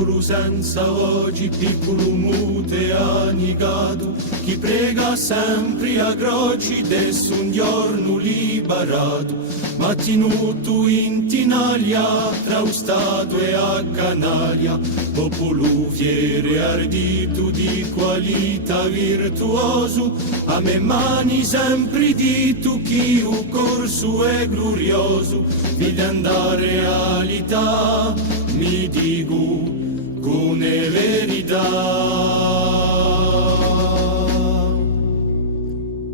piccolo senza oggi, piccolo mute annigato, chi prega sempre a croci desse un giorno liberato, ma tenuto in tinaglia tra lo Stato e a Canaria, popolo fiere ardito di qualità virtuoso, a me mani sempre dito chi un corso è glorioso, vide andare realtà, mi dico con verità.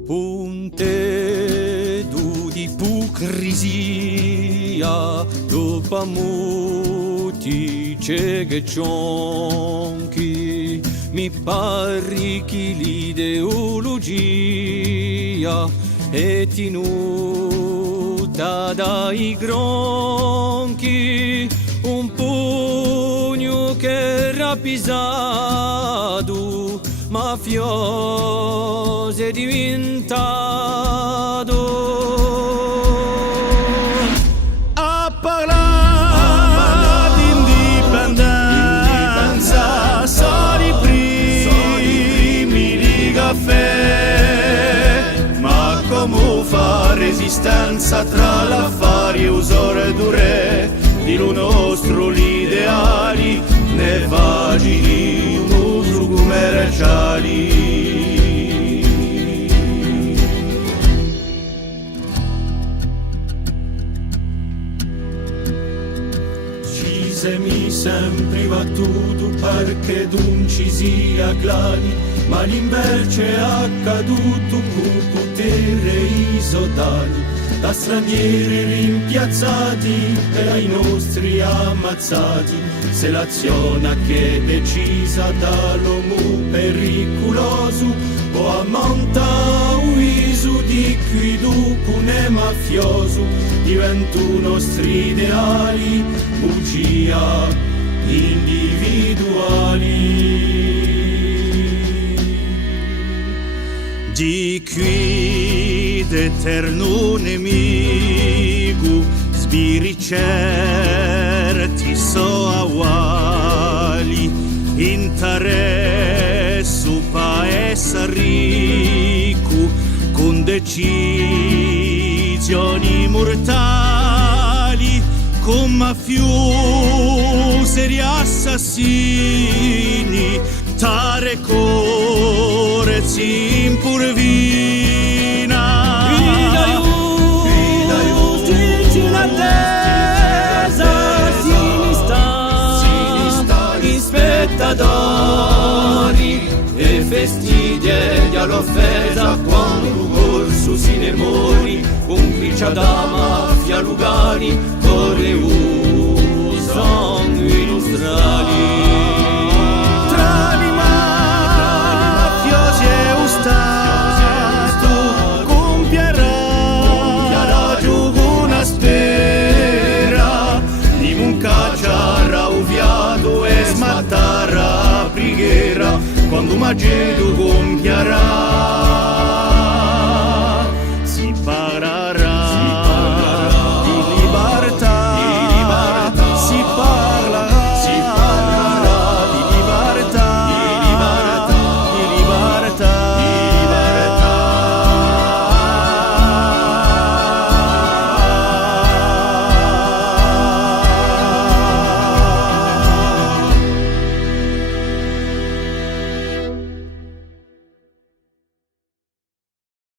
Punte di ipocrisia, dopo molti cieghionchi, mi pare che l'ideologia è tenuta dai gronchi, un pugno che rapisato, mafioso è diventato. A parlare di indipendenza, sono i primi di caffè, ma come fa resistenza tra l'affari e usore dure di lo nostro l'ideali ne vagili un uso commerciali. Ci semi sempre battuto perché non ci sia clari, ma l'inverce è accaduto con potere isodali, da stranieri rimpiazzati e dai nostri ammazzati, se l'azione che è decisa dall'uomo pericoloso può ammontare un viso di qui dopo ne mafioso, diventano nostri ideali, bugia individuali. Di qui d'eterno nemico, spiriti certi so awali, interesso paese ricco, con decisioni mortali, con mafiosi e assassini, tare correzi in purvina. Spettatori e festidie all'offesa quando corso si ne mori, complice da mafia Lugani, corre un sangue nostrali. Tra li mafiosi e un Stato compierà giù una spera di un cacciara uviato e smattara preghiera quando Magedo compierà.